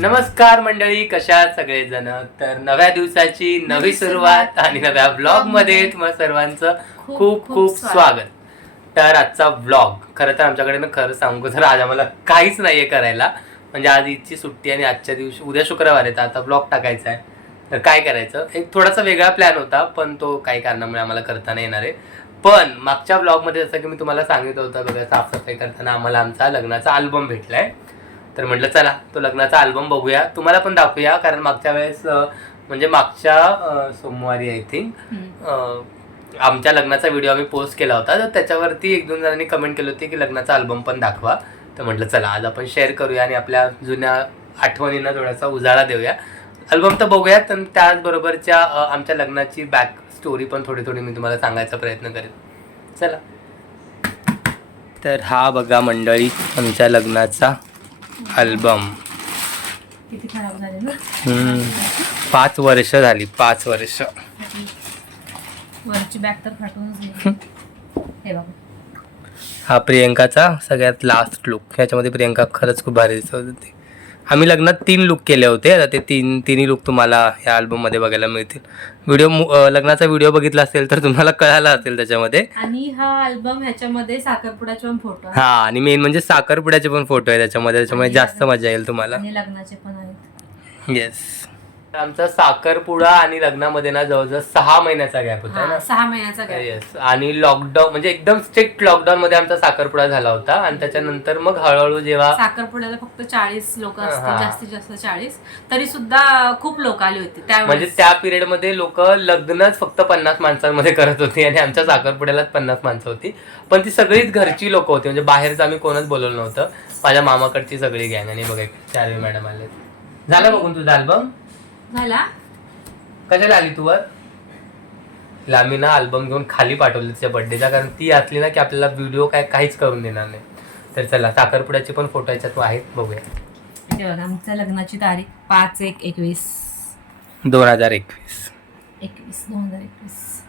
नमस्कार मंडळी, कशा आहात सगळेजण. तर नव्या दिवसाची नवी सुरुवात आणि नव्या ब्लॉग मध्ये तुम्हा सर्वांचं खूप खूप स्वागत. तर आजचा ब्लॉग खरं तर आमच्याकडे खरं सांगू तर आज आम्हाला काहीच नाहीये करायला. म्हणजे आज ईदची सुट्टी आणि आजच्या दिवशी उद्या शुक्रवार आहे, तर आता ब्लॉग टाकायचा आहे. तर काय करायचं, एक थोडासा वेगळा प्लॅन होता, पण तो काही कारणामुळे आम्हाला करता नाही येणार आहे. पण मागच्या ब्लॉगमध्ये जसं की मी तुम्हाला सांगितलं होतं बघा, साफसफाई करताना आम्हाला आमचा लग्नाचा अल्बम भेटलाय. तर म्हटलं चला तो लग्नाचा अल्बम बघूया, तुम्हाला पण दाखवूया. कारण मागच्या वेळेस म्हणजे मागच्या सोमवारी आय थिंक आमच्या लग्नाचा व्हिडिओ आम्ही पोस्ट केला होता. तर त्याच्यावरती एक दोन जणांनी कमेंट केली होती की लग्नाचा अल्बम पण दाखवा. तर म्हटलं चला आज आपण शेअर करूया आणि आपल्या जुन्या आठवणींना थोडासा उजाळा देऊया. अल्बम तर बघूयात, आणि त्याचबरोबरच्या आमच्या लग्नाची बॅक स्टोरी पण थोडी थोडी मी तुम्हाला सांगायचा प्रयत्न करेन. चला. तर हा बघा मंडळी आमच्या लग्नाचा अल्बम. किती खराब झाले ना. 5 वर्ष झाली, 5 वर्ष. वरची बॅग तर फाटूनच गेली. हे बघा, हा प्रियंकाचा सगळ्यात लास्ट लुक. ह्याच्यामध्ये प्रियंका खरंच खूप भारी दिसत होती. आम्ही लग्नात 3 लुक केले होते. आता ते तिन्ही लुक तुम्हाला ह्या अल्बममध्ये बघायला मिळतील. लग्नाचा व्हिडिओ बघितला असेल तर तुम्हाला कळाला असेल त्याच्यामध्ये. आणि हा अल्बम ह्याच्यामध्ये साखरपुड्याचे पण फोटो हा, आणि मेन म्हणजे साखरपुड्याचे पण फोटो आहे त्याच्यामुळे जास्त मजा येईल तुम्हाला. आणि लग्नाचे पण आहेत. येस. आमचा साखरपुडा आणि लग्नामध्ये ना जवळजवळ 6 महिन्याचा गॅप होता ना. 6 महिन्याचा गॅप. येस. आणि लॉकडाऊन म्हणजे एकदम स्ट्रिक्ट लॉकडाऊन मध्ये आमचा साखरपुडा झाला होता. आणि त्याच्यानंतर मग हळूहळू जेव्हा साखरपुड्याला फक्त 40 लोक असतील, जास्तीत जास्त 40, तरी सुद्धा खूप लोक आले होते त्यावेळेस. म्हणजे त्या पिरियड मध्ये लोक लग्नच फक्त 50 माणसांमध्ये करत होती आणि आमच्या साखरपुड्यालाच 50 माणसं होती. पण ती सगळीच घरची लोक होती, म्हणजे बाहेरचं आम्ही कोणच बोलवलं नव्हतं. माझ्या मामाकडची सगळी गँग. आणि बघा चारवी मॅडम आले. झालं बघून तुझा अल्बम? झाला. कशाला आली तू वर? आम्ही ना अल्बम घेऊन खाली पाठवलं तिच्या बर्थडेचा, कारण ती असली ना की आपल्याला व्हिडिओ काहीच करून देणार नाही. तर चला, साखरपुड्याचे पण फोटो याच्यात आहेत, बघूया. बघा, आमच्या लग्नाची तारीख 5/1/21. 2021. 2021.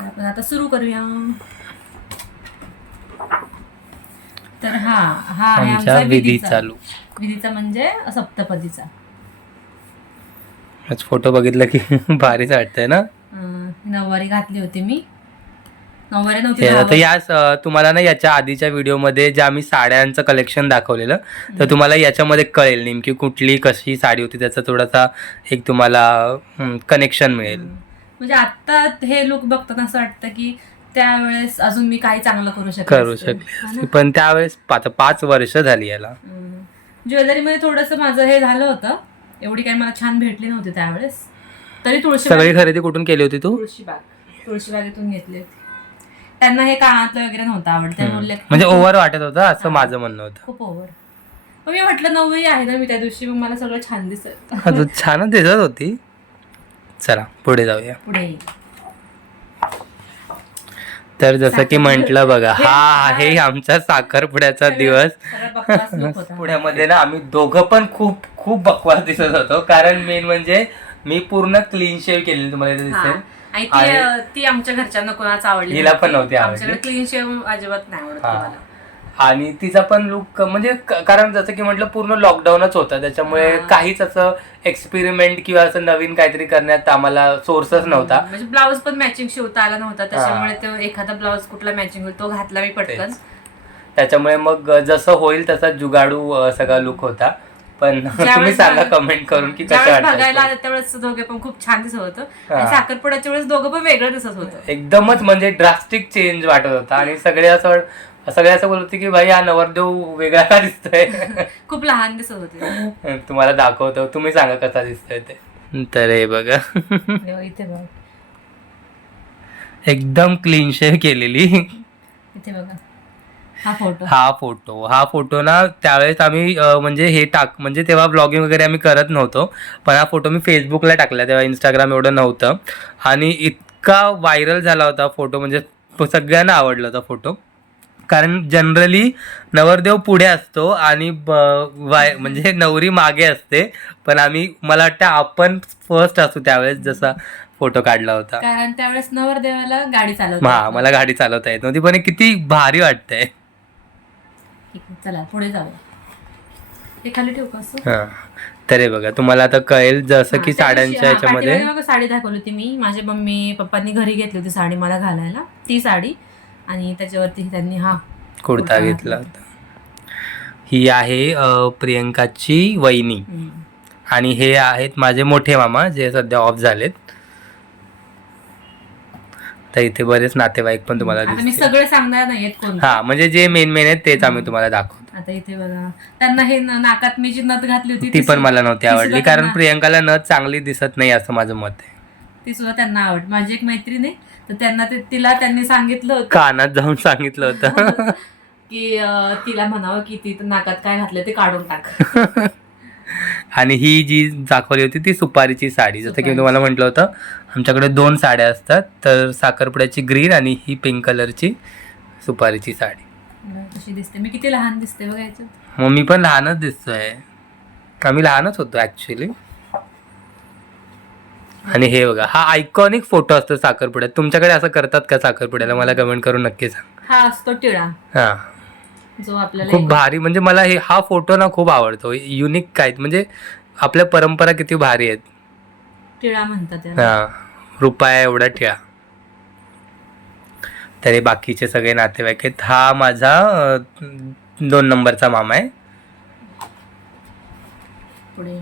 आपण आता सुरू करूया. तर हा आहे आमचा विधी चालू. विधीचा म्हणजे सप्तपदीचा. फोटो बघितलं की भारीच वाटतंय ना. नऊवारी घातली होती मी. नऊवारी नव्हती. तुम्हाला ना याच्या आधीच्या व्हिडिओमध्ये जे आम्ही साड्यांचं कलेक्शन दाखवलेलं, तर तुम्हाला याच्यामध्ये कळेल नेमकी कुठली कशी साडी होती, त्याचा थोडासा एक तुम्हाला कनेक्शन मिळेल. म्हणजे आता हे लुक बघताना असं वाटतं की त्यावेळेस अजून मी काही चांगलं करू शकले, पण त्यावेळेस 5 वर्ष झाली याला. ज्वेलरीमध्ये थोडस माझं हे झालं होतं. एवढी काही मला छान भेटली नव्हती त्यावेळेस. तरी सगळी खरेदी कुठून केली होती तू? तुळशीबागेतून घेतली होती. त्यांना हे कानातलं वगैरे नव्हतं आवडत, बोलले म्हणजे ओव्हर वाटत होतं असं माझं म्हणणं होतं. खूप ओव्हर. मग मी म्हटलं नववी आहे ना मी त्या दिवशी, मग मला सगळं छान दिसत. छानच दिसत होती. चला पुढे जाऊया. पुढे तर जसं की म्हंटल बघा, हा आहे आमचा साखरपुड्याचा दिवस. पुण्यामध्ये ना आम्ही दोघं पण खूप खूप बकवास दिसत होतो. कारण मेन म्हणजे मी पूर्ण क्लीन शेव केलेली, तुम्हाला दिसेल. ती आमच्या घरच्यांना कोणाच आवडली, हिला पण नव्हती आवडली. क्लीन शेव अजिबात नाही आवडत. आणि तिचा पण लुक म्हणजे कारण जसं की म्हटलं पूर्ण लॉकडाऊनच होतं, त्याच्यामुळे काहीच असं एक्सपेरिमेंट किंवा असं नवीन काहीतरी करण्यात आम्हाला सोर्सच नव्हता. म्हणजे ब्लाऊज पण मॅचिंग शिवता आला नव्हता, त्याच्यामुळे तो एखादा ब्लाऊज कुठला मॅचिंग होईल तो घातला मी पटकन. त्याच्यामुळे मग जसं होईल तसा जुगाडू सगळा लुक होता. पण तुम्ही सांगा कमेंट करून की कसं बघायला आलं त्यावेळेस दोघे पण खूप छान दिसत होतं. साखरपुड्याच्या वेळेस दोघं पण वेगळं दिसत होतं. एकदमच म्हणजे ड्रास्टिक चेंज वाटत होता. आणि सगळे असं बोलत होते की भाई हा नवरदेव वेगळा का दिसतोय. खूप लहान दिसत होते. तुम्हाला दाखवतो, तुम्ही सांगा कसा दिसतोय ते. तर हे बघा, इथे बघ एकदम क्लीन शेव केलेली. इथे बघा हा फोटो ना त्यावेळेस आम्ही म्हणजे म्हणजे तेव्हा ब्लॉगिंग वगैरे आम्ही करत नव्हतो, पण हा फोटो मी फेसबुकला टाकला. तेव्हा इंस्टाग्राम एवढं नव्हतं. आणि इतका व्हायरल झाला होता फोटो, म्हणजे सगळ्यांना आवडला होता फोटो. कारण जनरली नवरदेव पुढे असतो आणि म्हणजे नवरी मागे असते, पण मला वाटतं आपण फर्स्ट असू त्यावेळेस जसा फोटो काढला होता. कारण त्यावेळेस नवरदेवाला गाडी चालवता मला गाडी चालवता येत नव्हती, पण किती भारी वाटतंय. चला पुढे जाऊ. हे खाली ठेवू का असं? हा, तर हे बघा तुम्हाला आता कळेल जसं की साड्यांच्या ह्याच्यामध्ये पाठीमागे बघा साडी दाखवली होती मी, माझ्या मम्मी पप्पांनी घरी घेतली होती साडी मला घालायला, ती साडी, आणि त्याच्यावरती त्यांनी हा कुर्ता घेतला होता. ही आहे प्रियंकाची वहिनी आणि हे आहेत माझे मोठे मामा जे सध्या ऑफ झालेत. तर इथे बरेच नातेवाईक पण तुम्हाला आता मी दिसतील. सगळे सांगणार नाहीयेत कोण. हा, म्हणजे जे मेन आहेत तेच आम्ही तुम्हाला दाखवतो. आता इथे बघा त्यांना हे नाकात मी जी नथ घातली होती ती पण मला नव्हती ती आवडली, सुद्धा कारण त्यांना- प्रियंकाला नथ चांगली दिसत नाही असं माझं मत आहे. ती सुद्धा त्यांना आवड. माझी एक मैत्रीण आहे, तर त्यांना तिला त्यांनी सांगितलं होतं कानात जाऊन सांगितलं होतं की तिला म्हणावं की ती नाकात काय घातलं ते काढून टाक. आणि ही जी दाखवली होती ती सुपारीची साडी. जसं की मी तुम्हाला म्हटलं होतं आमच्याकडे 2 साड्या असतात, तर साखरपुड्याची ग्रीन आणि ही पिंक कलरची सुपारीची साडी. कशी दिसते मी, किती लहान दिसते बघा याच्यात. मग मी पण लहानच दिसतोय, आम्ही लहानच होतो ऍक्च्युली. आणि हे बघा हा आयकॉनिक फोटो असतो साखरपुड्यात. तुमच्याकडे असं करतात का साखरपुड्याला? मला कमेंट करून नक्की सांग. हा असतो टिळा, हा, जो आपल्याला खूप भारी. म्हणजे मला हा फोटो ना खूप आवडतो. युनिक काय म्हणजे आपल्या परंपरा किती भारी आहेत. टिळा म्हणतात त्याला. हा, रुपया एवढा ठेळा. तरी बाकीचे सगळे नातेवाईक आहेत. हा माझा 2 नंबरचा मामा आहे. पुढे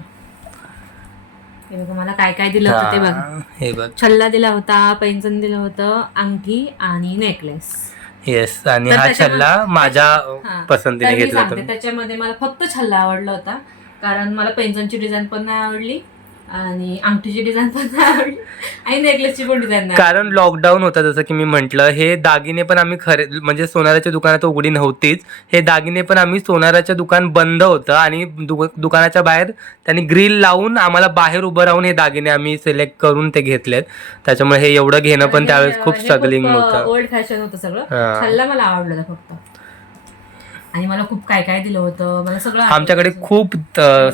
हे बघा मला काय काय दिलं होतं ते बघा. हा, हे बघ. छल्ला दिला होता, पैंजण दिलं होतं, अंगठी आणि नेकलेस. येस, आणि तर हा त्याच्या- छल्ला माझ्या हा. पसंतीने तर मी घेतला सांगते, होता. त्याच्यामध्ये मला फक्त छल्ला आवडला होता, कारण मला पैंजणची डिझाईन पण नाही आवडली आणि अंगठीची डिझाईन पण नाही आवडली आणि नेकलेसची पण डिझाईन नाही कारण लॉकडाऊन होता, जसं की मी म्हटलं. हे दागिने पण आम्ही म्हणजे सोनाराच्या दुकानात उघडी नव्हतीच. हे दागिने पण आम्ही सोनाराच्या दुकान बंद होतं आणि दुकानाच्या बाहेर त्यांनी ग्रिल लावून आम्हाला बाहेर उभं राहून हे दागिने आम्ही सिलेक्ट करून ते घेतलेत. त्याच्यामुळे हे एवढं घेणं पण त्यावेळेस खूप स्ट्रगलिंग होतं. ओल्ड फॅशन होतं सगळं. हा. छल्ला मला आवडलं होता फक्त. आणि मला खूप काय काय दिलं होतं, मला सगळं आठवतं. आमच्याकडे खूप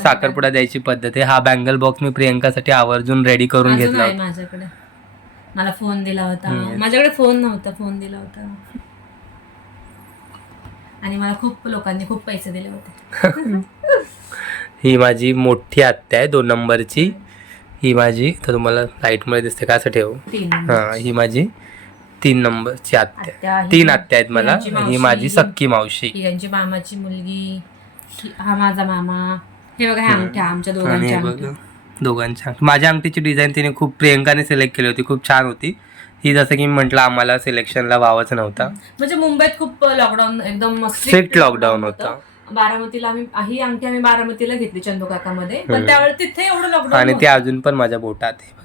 साखरपुडा द्यायची पद्धत आहे. हा बँगल बॉक्स मी प्रियंकासाठी आवर्जून रेडी करून अजून घेतला आहे होता. माझ्याकडे. मला फोन दिला होता, माझ्याकडे फोन नव्हता, फोन दिला होता. आणि मला खूप लोकांनी खूप पैसे दिले होते. ही माझी मोठी आत्या आहे 2 नंबरची. ही माझी, तर तुम्हाला लाईटमध्ये दिसते का असं ठेव. 3 हा, ही माझी 3 नंबरची आत्या. आत्या, ही 3 आत्या आहेत मला. यांची मावशी, ही माझी सख्खी मावशी. ही यांची मामाची मुलगी, हा माझा मामा. हे बघा ह्या अंगठ्या आमच्या आणि दोघांच्या हे अंगठ्या. बघा दोघांच्या अंगठी. माझ्या अंगठीची डिझाईन तिने खूप प्रियंकाने सिलेक्ट केली होती, खूप छान होती. ही जसं की मी म्हटलं आम्हाला सिलेक्शनला वावच नव्हता. म्हणजे मुंबईत खूप लॉकडाऊन, एकदम स्ट्रिक्ट लॉकडाऊन होतं. बारामतीला ही अंगठी आम्ही बारामतीला घेतली चंदूकाकामध्ये, पण त्यावेळेस तिथे एवढं लॉकडाऊन आणि ती अजून पण माझ्या बोटात आहे बघा.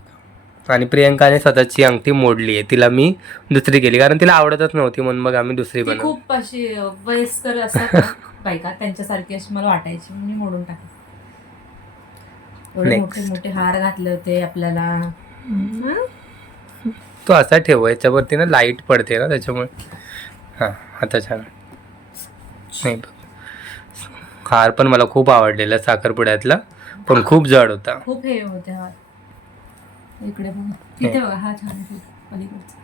आणि प्रियंकाने स्वतःची अंगठी मोडली आहे. तिला मी दुसरी केली कारण तिला आवडतच नव्हती, म्हणून मग आम्ही दुसरी बनवली. खूप अशी वयस्कर असतात ना बायका, त्यांच्यासारखी अशी मला वाटायची, मी मोडून टाकली. एवढे Next. मोठे मोठे हार घातले होते आपल्याला. तो असा ठेव, याच्यावरती ना लाईट पडते ना त्याच्यामुळे. हां, आता छान. नाही बघ, हार पण मला खूप आवडलेला साखरपुड्यातला, पण खूप जड होता. खूप हे होते हार. इकडे बघा, तिथे बघा, हा छान आहे पलीकडचा.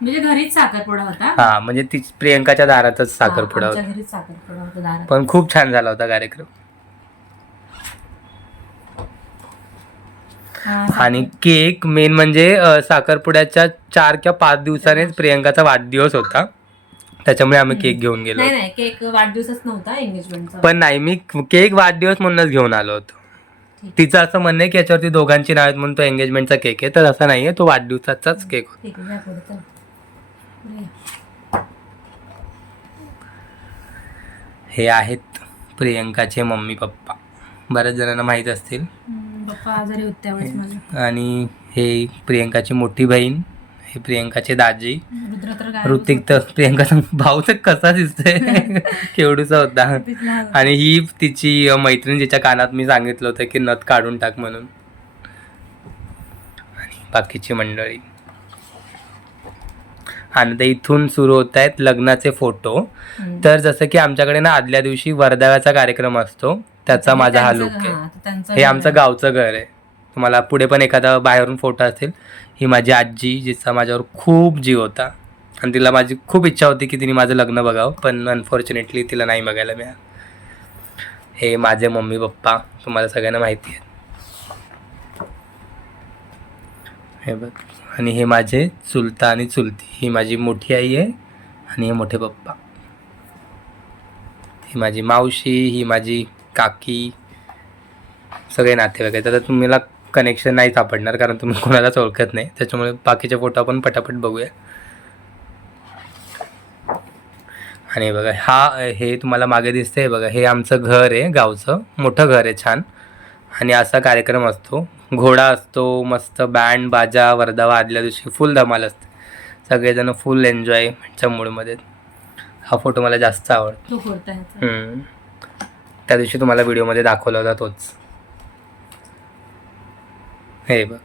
म्हणजे घरीच साखरपुडा होता. हा, म्हणजे ती प्रियंकाच्या दारातच साखरपुडा आमच्या होता, घरीच साखरपुडा होता दारात. पण खूप छान झाला होता कार्यक्रम. आणि केक मेन म्हणजे साखरपुड्याच्या 4 किंवा 5 दिवसानेच प्रियंकाचा वाढदिवस होता, त्याच्यामुळे आम्ही केक घेऊन गेलो. नाही नाही, केक वाढदिवसच नव्हता, एंगेजमेंटचा. पण नाही, मी केक वाढदिवस म्हणूनच घेऊन आलो होतो. तिचं असं म्हणणं आहे की याच्यावरती दोघांची नाव आहेत म्हणून तो एंगेजमेंटचा केक आहे, तर असं नाहीये, तो वाढदिवसाचाच केक होता. ठीक आहे, या पुढे चल. हे आहेत प्रियंकाचे मम्मी पप्पा, बऱ्याच जणांना माहीत असतील. पप्पा आजारी होते त्यावेळेस माझे. आणि हे प्रियंकाची मोठी बहीण, हे प्रियंकाचे दाजी. रुद्र तर गायबच ऋतिक तर प्रियंकाचा भाऊ तर कसा दिसतोय केवढूसा होता. होता. तीच लहान होती. आणि ही तिची मैत्रीण, जिच्या कानात मी सांगितलं होतं की नथ काढून टाक म्हणून. आणि बाकीची मंडळी. आणि आता इथून सुरू होत आहेत लग्नाचे फोटो. तर जसं की आमच्याकडे ना आदल्या दिवशी वर्धाव्याचा कार्यक्रम असतो, त्याचा माझा हा लुक आहे. हे आमचं गावचं घर आहे. तुम्हाला पुढे पण एखादा बाहेरून फोटो असेल. ही माझी आजी, जिचा माझ्यावर खूप जीव होता आणि तिला माझी खूप इच्छा होती की तिने माझं लग्न बघावं, पण अनफॉर्च्युनेटली तिला नाही बघायला मिळालं. हे माझे मम्मी पप्पा, तुम्हाला सगळ्यांना माहिती आहे. हे बघ, आणि हे माझे चुलता आणि चुलती. ही माझी मोठी आई आहे आणि हे मोठे पप्पा. ही माझी मावशी, ही माझी काकी, सगळे नातेवाईक आहेत. आता तुम्हाला कनेक्शन नाही सापडणार कारण तुम्ही कोणालाच ओळखत नाही, त्याच्यामुळे बाकीचे फोटो आपण पटापट बघूया. आणि बघा हे तुम्हाला मागे दिसतंय बघा, हे आमचं घर आहे, गावचं मोठं घर आहे छान. आणि असा कार्यक्रम असतो, घोडा असतो, मस्त बँड बाजा वर्धावा आदल्या दिवशी फुल धमाल असते, सगळेजण फुल एन्जॉयच्या मूडमध्ये. हा फोटो मला जास्त आवडतो. तो फोडता ह्याचा. त्या दिवशी तुम्हाला व्हिडिओमध्ये दाखवला होता तोच. हे बघ,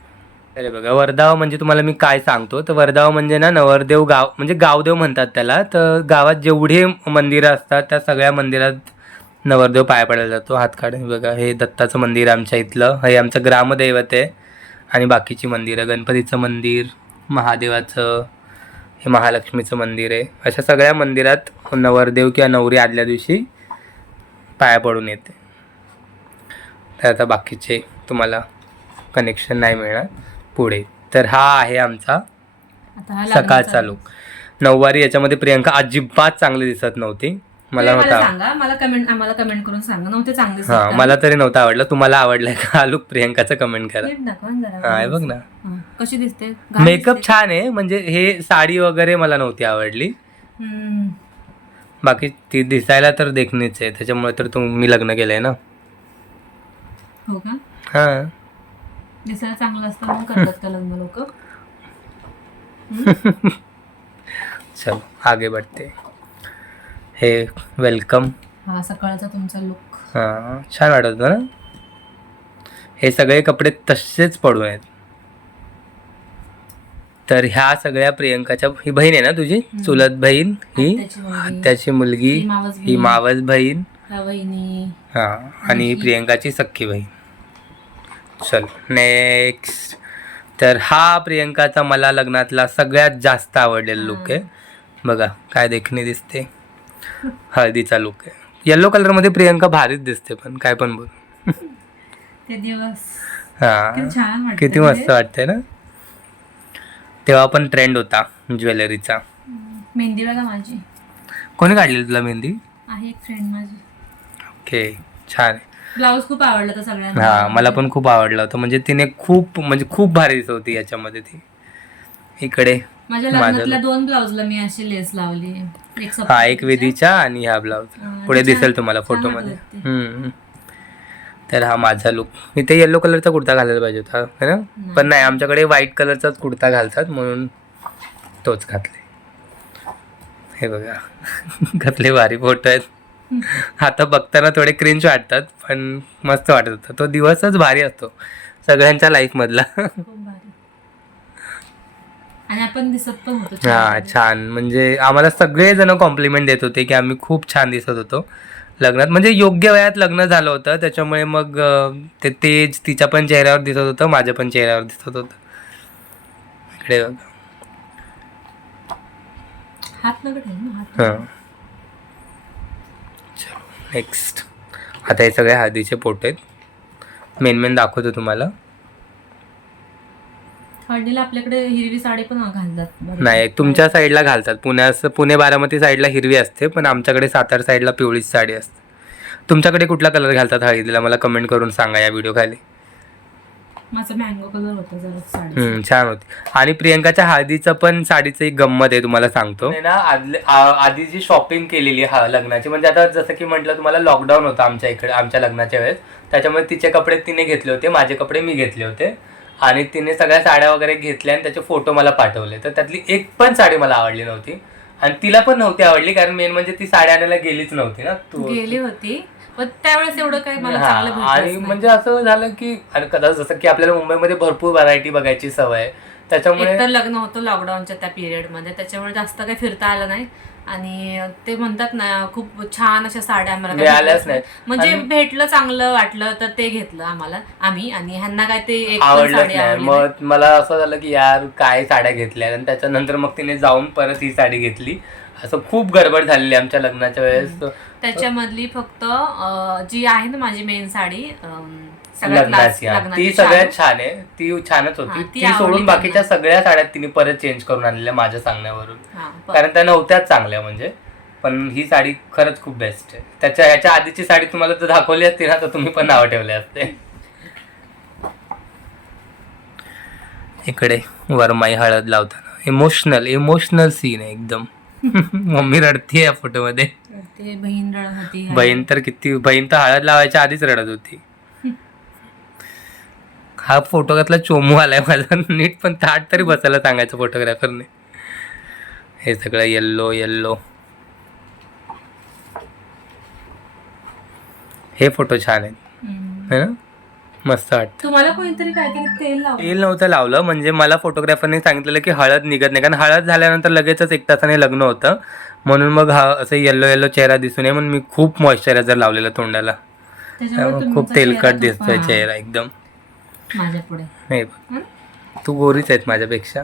अरे बघा, वर्धावा म्हणजे तुम्हाला मी काय सांगतो, तर वर्धावा म्हणजे ना नवरदेव गाव, म्हणजे गावदेव म्हणतात त्याला. तर गावात जेवढे मंदिरं असतात त्या सगळ्या मंदिरात नवरदेव पाया पडायला जातो, हात काढून. बघा, हे दत्ताचं मंदिर आमच्या इथलं, हे आमचं ग्रामदैवत आहे. आणि बाकीची मंदिरं, गणपतीचं मंदिर, महादेवाचं, हे महालक्ष्मीचं मंदिर आहे. अशा सगळ्या मंदिरात नवरदेव किंवा नवरी आदल्या दिवशी पाया पडून येते. तर आता बाकीचे तुम्हाला कनेक्शन नाही मिळणार पुढे. तर हा आहे आमचा आता हा सकाळचा लुक. नऊवारी याच्यामध्ये प्रियंका अजिबात चांगली दिसत नव्हती. मला नव्हता, सांगा, आम्हाला कमेंट करून सांगा, नव्हते चांगले दिसत हां, का? मला तरी नव्हता आवडला. तुम्हाला आवडलाय का हा लुक? प्रियंकाचं कमेंट करा. नीट दाखवा ना जरा. हा, बघ ना, कशी दिसते? घाण मेकअप दिसते? छान आहे. म्हणजे हे साडी वगैरे मला नव्हती आवडली. बाकी ती दिसायला तर देखणीच आहे, त्याच्यामुळे तर तुम्ही लग्न केलंय ना. हो का? हां, दिसायला चांगलं असतं म्हणून करतात का लग्न लोक? चलो आगे बढ़ते. हे वेलकम. हा सकाळचा तुमचा लुक. हां, छान वाटत होतं ना. हे सगळे कपडे तसेच पडून आहेत. तर ह्या सगळ्या प्रियंकाच्या, ही बहीण आहे ना तुझी, चुलत बहीण, ही आत्याची मुलगी, ही मावस बहीण, वहिनी. हां, आणि ही प्रियंकाची सख्खी बहीण. चल नेक्स्ट. तर हा प्रियंकाचा मला लग्नातला सगळ्यात जास्त आवडलेला लुक आहे. बघा काय देखणी दिसते, हळदीचा लुक आहे. येलो कलरमध्ये प्रियंका भारीच दिसते, पण काय पण बोल. ते दिवस हां, छान वाटतं. किती मस्त वाटते ना. तेव्हा पण ट्रेंड होता ज्वेलरीचा. मेहंदी बघा माझी. कोणी काढलेली तुला मेहंदी? आहे एक फ्रेंड माझी. ओके, छान आहे. ब्लाऊज खूप आवडला होता सगळ्यांना. हां, मला पण खूप आवडला होता. म्हणजे तिने खूप भारी दिसत होती याच्यामध्ये. ती इकडे माझ्या लग्नातल्या 2 ब्लाऊजला मी अशी लेस लावली. हा, एक विधीच्या आणि हा ब्लाऊज पुढे दिसेल तुम्हाला फोटोमध्ये. तर हा माझा लुक. मी ते येलो कलरचा कुर्ता घालायला पाहिजे होता है ना, पण नाही, आमच्याकडे व्हाईट कलरचाच कुर्ता घालतात म्हणून तोच घातले. हे बघा घातले, भारी फोटो आहेत. आता बघताना थोडे क्रिंज वाटतात, पण मस्त वाटत होतं. तो दिवसच भारी असतो सगळ्यांच्या लाईफ मधला. आणि आपण दिसत पण होतो. हा, छान. म्हणजे आम्हाला सगळेजण कॉम्प्लिमेंट देत होते की आम्ही खूप छान दिसत होतो लग्नात. म्हणजे योग्य वयात लग्न झालं होतं, त्याच्यामुळे मग ते तेज तिच्या पण चेहऱ्यावर दिसत होतं, माझ्या पण चेहऱ्यावर दिसत होतं. इकडे बघा. हात नगट आहे ना, हात. हां, चलो नेक्स्ट. आता हे सगळे हळदीचे फोटो आहेत. मेन दाखवतो तुम्हाला. हळदीला आपल्याकडे हिरवी साडी पण घालतात. नाही, तुमच्या साईडला घालतात. पुणे बारामती साईडला हिरवी असते, पण आमच्याकडे सातारा साईडला पिवळीच साडी असते. तुमच्याकडे कुठला कलर घालतात हळदीला? मला कमेंट करून सांगा या व्हिडिओ खाली. माझा मँगो कलर होता जरा साडी. छान होती. आणि प्रियंकाच्या हळदीचं पण साडीचं एक गंमत आहे, तुम्हाला सांगतो ना. आधी जी शॉपिंग केलेली लग्नाची, म्हणजे आता जसं की म्हटलं तुम्हाला, लॉकडाऊन होता आमच्या इकडे आमच्या लग्नाच्या वेळेस, त्याच्यामुळे तिचे कपडे तिने घेतले होते, माझे कपडे मी घेतले होते. आणि तिने सगळ्या साड्या वगैरे घेतल्या आणि त्याचे फोटो मला पाठवले. तर त्यातली एक पण साडी मला आवडली नव्हती आणि तिला पण नव्हती आवडली, कारण मेन म्हणजे ती साडी आणायला गेलीच नव्हती ना. तू गेली होती, पण त्यावेळेस एवढं काही मला चांगलं भेटलं आणि नाही. म्हणजे असं झालं की, आणि कदाचित जसं की आपल्याला मुंबईमध्ये भरपूर व्हरायटी बघायची सवय आहे, त्याच्यामुळे एकतर लग्न होतं लॉकडाऊनच्या त्या पिरियड मध्ये, त्याच्यामुळे जास्त काही फिरता आलं नाही. आणि ते म्हणतात ना, खूप छान अशा साड्या आम्हाला मिळाल्याच नाही. म्हणजे भेटलं, चांगलं वाटलं तर ते घेतलं आम्ही. आणि ह्यांना काय ते एक आवडलंच नाही. मग मला असं झालं की यार काय साड्या घेतल्या, आणि त्याच्यानंतर मग तिने जाऊन परत ही साडी घेतली असं खूप गडबड झालेली आमच्या लग्नाच्या वेळेस. त्याच्यामधली फक्त जी आहे ना माझी मेन साडी सगळ्यात लग्नाची ती सगळ्यात छान आहे, ती छानच होती. ती सोडून बाकीच्या सगळ्या साड्या तिने परत चेंज करून आणलेल्या माझ्या सांगण्यावरून, कारण त्या नव्हत्याच चांगल्या म्हणजे. पण ही साडी खरंच खूप बेस्ट आहे. ह्याच्या आधीची साडी तुम्हाला जर दाखवली असती ना तर तुम्ही पण नाव ठेवले असते. इकडे वरमाई हळद लावताना इमोशनल सीन आहे एकदम. मम्मी रडतीये या फोटोमध्ये. बहीण रडत होती. बहीण तर हळद लावायच्या आधीच रडत होती. हा फोटो घातला चोमू आलाय माझा. नीट पण ताट तरी बसायला सांगायचं फोटोग्राफरने. हे सगळं येल्लो. हे फोटो छान आहेत, मस्त वाटतं. तुम्हाला कोणीतरी काहीतरी तेल नव्हतं लावलं, म्हणजे मला फोटोग्राफरने सांगितलेलं की हळद निघत नाही, कारण हळद झाल्यानंतर लगेचच 1 तासाने लग्न होतं, म्हणून मग असं येल्लो चेहरा दिसू नये म्हणून मी खूप मॉइश्चरायझर लावलेलं तोंडाला. खूप तेलकट दिसतोय चेहरा एकदम. नाही तू गोरीच आहेत माझ्यापेक्षा.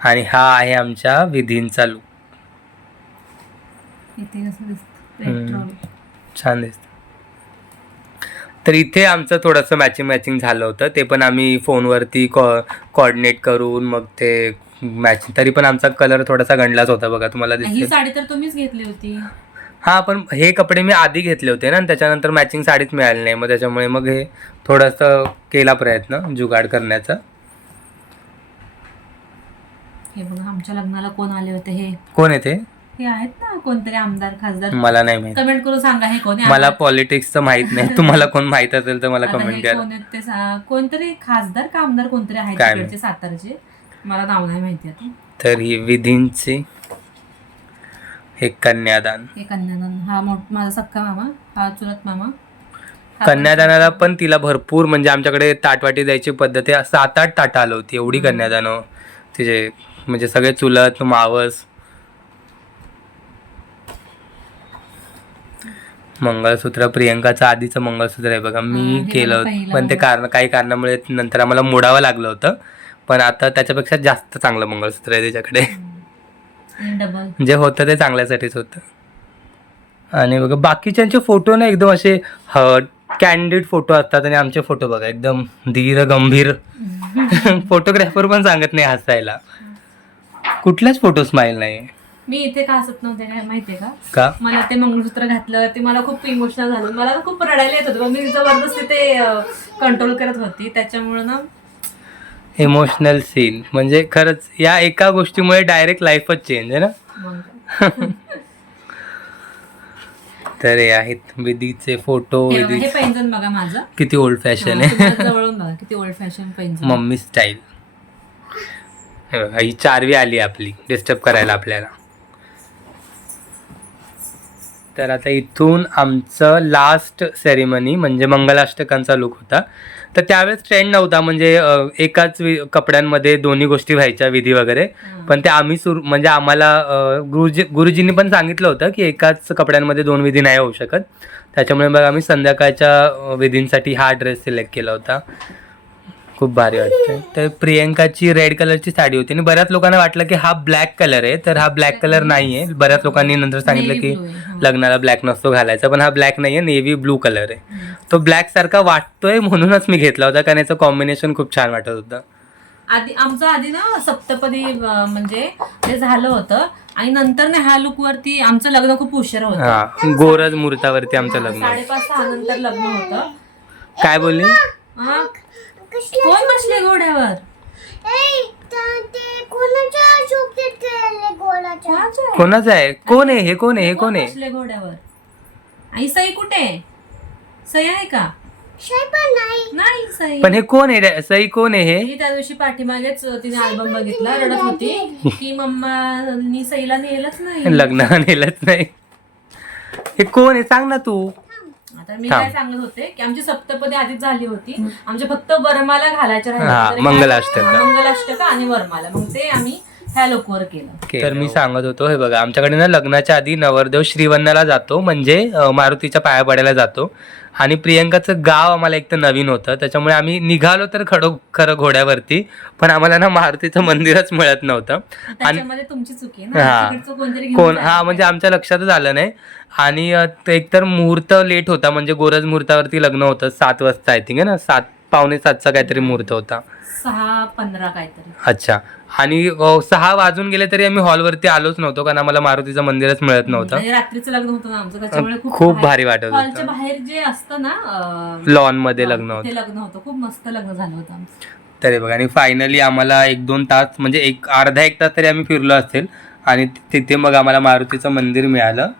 आणि हा आहे आमच्या विधींचा लुक. छान दिसत. तर इथे आमचं थोडंसं मॅचिंग झालं होतं, ते पण आम्ही फोनवरती कोऑर्डिनेट करून मग ते मॅचिंग. तरी पण आमचा कलर थोडासा गंडलाच होता बघा, तुम्हाला दिसते. ही साडी तर तुम्हीच घेतली होती. हा, पण हे कपडे मी आधी घेतले होते ना, त्याच्यानंतर मॅचिंग साडीच मिळाली नाही, मग त्याच्यामुळे मग हे थोडंसं केला प्रयत्न जुगाड करण्याचा. हे बघा आमच्या लग्नाला कोण आले होते. हे कोण आहे ते? हे आहेत ना कोणतरी आमदार खासदार. मला नाही माहित, कमेंट करून सांगा हे कोण आहे. मला पॉलिटिक्सचं माहित नाही. तुम्हाला कोण माहित असेल तर मला कमेंट करा. कोणतरी खासदार का आमदार कोणतरी आहेत तिकडचे सातारचे, मला नाव नाही माहिती आता. तर ही विधींची हे कन्यादान. हा माझा सक्का मामा, हा चुलत मामा. कन्यादानाला पण तिला भरपूर, म्हणजे आमच्याकडे ताटवाटी द्यायची पद्धत आहे, 7-8 ताटं आलं होती, एवढी कन्यादान तिचे, म्हणजे सगळे चुलत मावस. मंगळसूत्र प्रियंकाचं आधीचं मंगळसूत्र आहे बघा, मी केलं होतं, पण ते काही कारणामुळे नंतर आम्हाला मोडावं लागलं होतं, पण आता त्याच्यापेक्षा जास्त चांगलं मंगळसूत्र आहे त्याच्याकडे. जे होतं ते चांगल्यासाठीच होतं. आणि बघा बाकीच्यांचे फोटो ना एकदम असे कॅन्डिड फोटो असतात, आणि आमचे फोटो बघा एकदम धीर गंभीर. फोटोग्राफर पण सांगत नाही हसायला, कुठलाच फोटो स्माइल नाही. मी इथे का हसत नव्हते काय माहितीये का? मला ते मंगळसूत्र घातलं ते मला खूप इमोशनल झालं, मला खूप रडायला येत होतं, मी जबरदस्ती ते कंट्रोल करत होती, त्याच्यामुळे ना इमोशनल सीन. म्हणजे खरंच या एका गोष्टीमुळे डायरेक्ट लाईफच चेंज आहे ना. तर हे आहेत विधीचे फोटो. हे पैंजण बघा माझं किती ओल्ड फॅशन आहे. जवळून बघा किती ओल्ड फॅशन पैंजण, मम्मी स्टाईल. ही 4वी आली आपली डिस्टर्ब करायला आपल्याला. तर आता इथून आमचं लास्ट सेरेमनी म्हणजे मंगलाष्टकांचा लुक होता. तर त्यावेळेस ट्रेंड नव्हता, म्हणजे एकाच कपड्यांमध्ये दोन्ही गोष्टी व्हायच्या विधी वगैरे, पण ते आम्ही म्हणजे आम्हाला गुरुजींनी पण सांगितलं होतं की एकाच कपड्यांमध्ये 2 विधी नाही होऊ शकत, त्याच्यामुळे मग आम्ही संध्याकाळच्या विधींसाठी हा ड्रेस सिलेक्ट केला होता. खूप भारी वाटतंय. तर प्रियंकाची रेड कलरची साडी होती, आणि बऱ्याच लोकांना वाटलं की हा ब्लॅक कलर आहे, तर हा ब्लॅक कलर नाही आहे. बऱ्याच लोकांनी नंतर सांगितलं की लग्नाला ब्लॅक नसतो घालायचा, पण हा ब्लॅक नाही आहे, नेव्ही ब्लू कलर आहे. तो ब्लॅक सारखा वाटतोय म्हणूनच मी घेतला होता, कारण याचं कॉम्बिनेशन खूप छान वाटत होतं. आमचं आधी ना सप्तपदी म्हणजे ते झालं होतं, आणि नंतर ना ह्या लुक वरती आमचं लग्न खूप उशीर होतं. गोरज मुहूर्तावरती आमचं लग्न 5:30-6 नंतर लग्न होतं. काय बोलली? कोण बसले घोड्यावर? कोणाचं आहे? कोण आहे हे? कोण आहे हे? कोण आहे घोड्यावर? आई सई कुठे? सई आहे का? नाही सई. पण हे कोण आहे? सई कोण आहे हे? त्या दिवशी पाठीमागेच तिने अल्बम बघितला, रडत होती की मम्मानी सईला नेलंच नाही, लग्नाला नेलंच नाही. हे कोण आहे सांग ना तू. आता मी काय सांगत होते की आमची सप्तपदी आधीच झाली होती, आमच्या फक्त वरमाला घालायच्या राहिल्या, मंगलाष्टक आणि वरमाला, मग ते आम्ही ह्या लोकवर केलं. तर मी सांगत होतो, हे बघा आमच्याकडे ना लग्नाच्या आधी नवरदेव श्रीवन्नाला जातो, म्हणजे मारुतीच्या पाया पडायला जातो. आणि प्रियंकाचं गाव आम्हाला एक तर नवीन होतं, त्याच्यामुळे आम्ही निघालो तर खरं घोड्यावरती, पण आम्हाला ना मारुतीचं मंदिरच मिळत नव्हतं. आणि त्याच्यामध्ये तुमची चुकी आहे हा. ना, तिकडचं कोणतरी घेऊन कोण जायला हा म्हणजे आमच्या लक्षातच आलं नाही. आणि एकतर मुहूर्त लेट होता, म्हणजे गोरज मुहूर्तावरती लग्न होतं 7 वाजता आय थिंक आहे ना, 7 पावणे 7चा काहीतरी मुहूर्त होता. 6:15 काहीतरी. अच्छा. आणि 6 वाजून गेले तरी आम्ही हॉलवरती आलोच नव्हतो, कारण आम्हाला मारुतीचं मंदिरच मिळत नव्हतं. आणि रात्रीचं लग्न होतं ना आमचं, त्याच्यामुळे खूप भारी वाटत हॉलच्या होतं. बाहेर जे असतं ना लॉन मध्ये लग्न होतं. ते लग्न होतं, खूप मस्त लग्न झालं होतं आमचं. तरी बघा, आणि फायनली आम्हाला 1-2 तास, म्हणजे अर्धा एक तास तरी आम्ही फिरलो असेल. आणि तिथे मग आम्हाला मारुतीचं मंदिर मिळालं,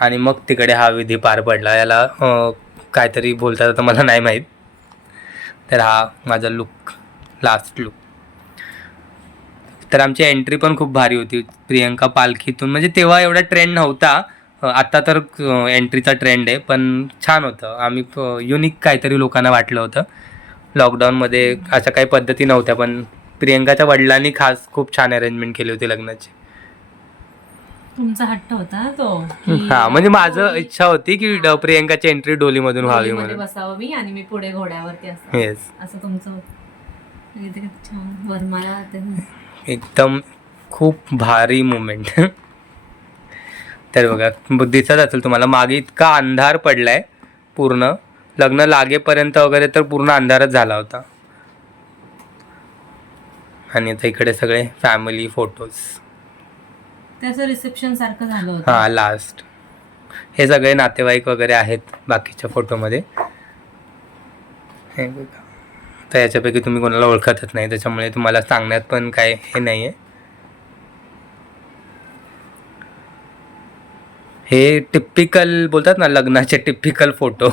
आणि मग तिकडे हा विधी पार पडला. याला काहीतरी बोलतात, आता मला नाही माहीत. तर हा माझा लुक, लास्ट लुक. तर आमची एंट्री पण खूप भारी होती. प्रियंका पालखीतून, म्हणजे तेव्हा एवढा ट्रेंड नव्हता, आता तर एंट्रीचा ट्रेंड आहे, पण छान होतं. आम्ही युनिक काहीतरी लोकांना वाटलं होतं. लॉकडाऊनमध्ये अशा काही पद्धती नव्हत्या, पण प्रियंकाच्या वडिलांनी खास खूप छान अरेंजमेंट केली होती लग्नाची. तुमचा हट्ट होता ना तो, हा, म्हणजे माझं इच्छा होती की प्रियंकाची एंट्री डोलीमधून व्हावी डोलीमध्ये म्हणून. बसावं मी, आणि मी पुढे घोड्यावरती असावं, येस, असं तुमचं होतं. इथे किती छान वरमाला होते ना. एकदम खूप भारी मुमेंट. तर बघा, दिसत असेल तुम्हाला मागे इतका अंधार पडलाय, पूर्ण लग्न लागेपर्यंत वगैरे तर पूर्ण अंधारच झाला होता. आणि आता इकडे सगळे फॅमिली फोटोज, त्याचं रिसेप्शन सारखं झालं होतं. हा लास्ट. हे सगळे नातेवाईक वगैरे आहेत बाकीच्या फोटोमध्ये. हे बघा, तर याच्यापैकी तुम्ही कोणाला ओळखतच नाही, त्याच्यामुळे तुम्हाला सांगण्यात पण काय हे नाही आहे. हे टिपिकल बोलतात ना, लग्नाचे टिपिकल फोटो.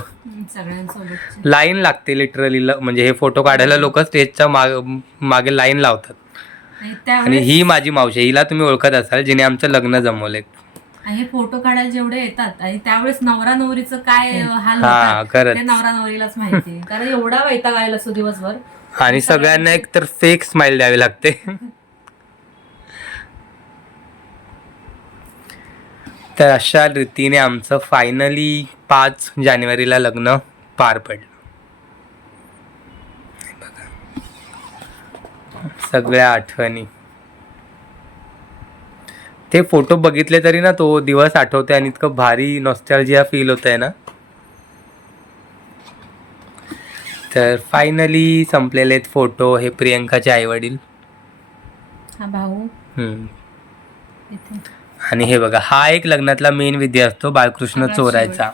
सगळ्यांसोबत लाईन लागते लिटरली, म्हणजे हे फोटो काढायला लोक स्टेजच्या मागे लाईन लावतात. आणि ही माझी मावशी, हिला तुम्ही ओळखत असाल, जिने आमचं लग्न जमवलंय. हे फोटो काढायला जेवढे येतात, आणि त्यावेळेस नवरा नवरीचं काय हाल हा, होतात खरंच. ते नवरा नवरीलाच माहिती, कारण एवढा वैताग आलेला असतो दिवसभर. आणि सगळ्यांना एक तर फेक स्माइल द्यावी लागते. तर अशा रीतीने आमचं फायनली 5 जानेवारीला लग्न पार पडलं. सगळ्या आठवणी, ते फोटो बघितले तरी ना तो दिवस आठवते, आणि इतकं भारी नॉस्टॅल्जिया फील होत आहे ना. तर फायनली संपलेले फोटो. हे प्रियंकाचे आई वडील, हा भाऊ. आणि हे बघा, हा एक लग्नातला मेन विधी असतो, बाळकृष्ण चोरायचा.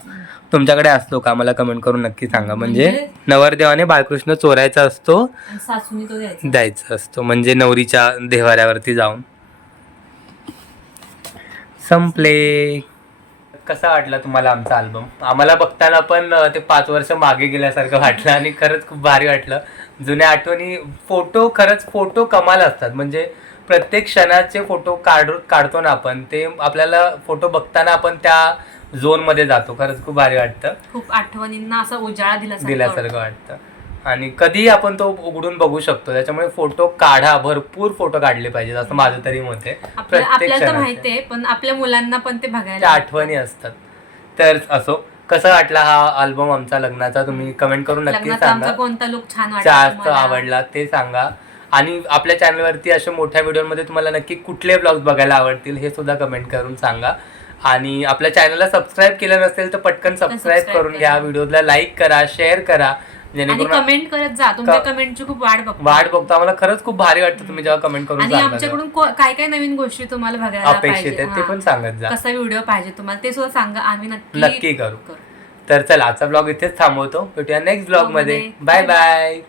तुमच्याकडे असतो का? मला कमेंट करून नक्की सांगा. म्हणजे नवरदेवाने बाळकृष्ण चोरायचा असतो, सासूनी तो द्यायचा असतो, म्हणजे नवरीच्या देवाऱ्यावरती जाऊन. संपले. कसा वाटला तुम्हाला आमचा अल्बम? आम्हाला बघताना पण ते 5 वर्ष मागे गेल्यासारखं वाटलं, आणि खरंच खूप भारी वाटलं. जुन्या आठवणी, फोटो, खरंच फोटो कमाल असतात. म्हणजे प्रत्येक क्षणाचे फोटो काढतो ना आपण, ते आपल्याला फोटो बघताना आपण त्या झोनमध्ये जातो. खरंच खूप भारी वाटतं, खूप आठवणींना असा उजाळा दिल्यासारखं वाटतं. आणि कधीही आपण तो उघडून बघू शकतो. त्याच्यामुळे फोटो काढा, भरपूर फोटो काढले पाहिजेत, असं माझं तरी मत आहे. आपल्याला माहितीये, पण आपल्या मुलांना पण ते बघायला आठवणी असतात. तर असो, कसा वाटला हा अल्बम आमचा लग्नाचा? तुम्ही कमेंट करून नक्की सांगा. कोणता लुक जास्त आवडला ते सांगा. आणि आपल्या चॅनलवरती अशा मोठ्या व्हिडिओमध्ये तुम्हाला नक्की कुठले ब्लॉग्स बघायला आवडतील हे सुद्धा कमेंट करून सांगा. आणि आपल्या चॅनलला सबस्क्राईब केलं नसेल तर पटकन सबस्क्राईब करून घ्या. व्हिडिओला लाईक करा, शेअर करा, जेणेकरून कमेंट करत जा. तुमच्या कमेंटची खूप वाट बघतो. आम्हाला खरंच खूप भारी वाटतं तुम्ही जेव्हा कमेंट करून सांगा. आमच्याकडून काय काय नवीन गोष्टी तुम्हाला बघायला अपेक्षित आहेत ते पण सांगत जा. कसा व्हिडिओ पाहिजे तुम्हाला ते सुद्धा सांगा, आम्ही नक्की करू. तर चला, आजचा ब्लॉग इथेच थांबवतो. भेटूया नेक्स्ट ब्लॉग मध्ये. Bye bye.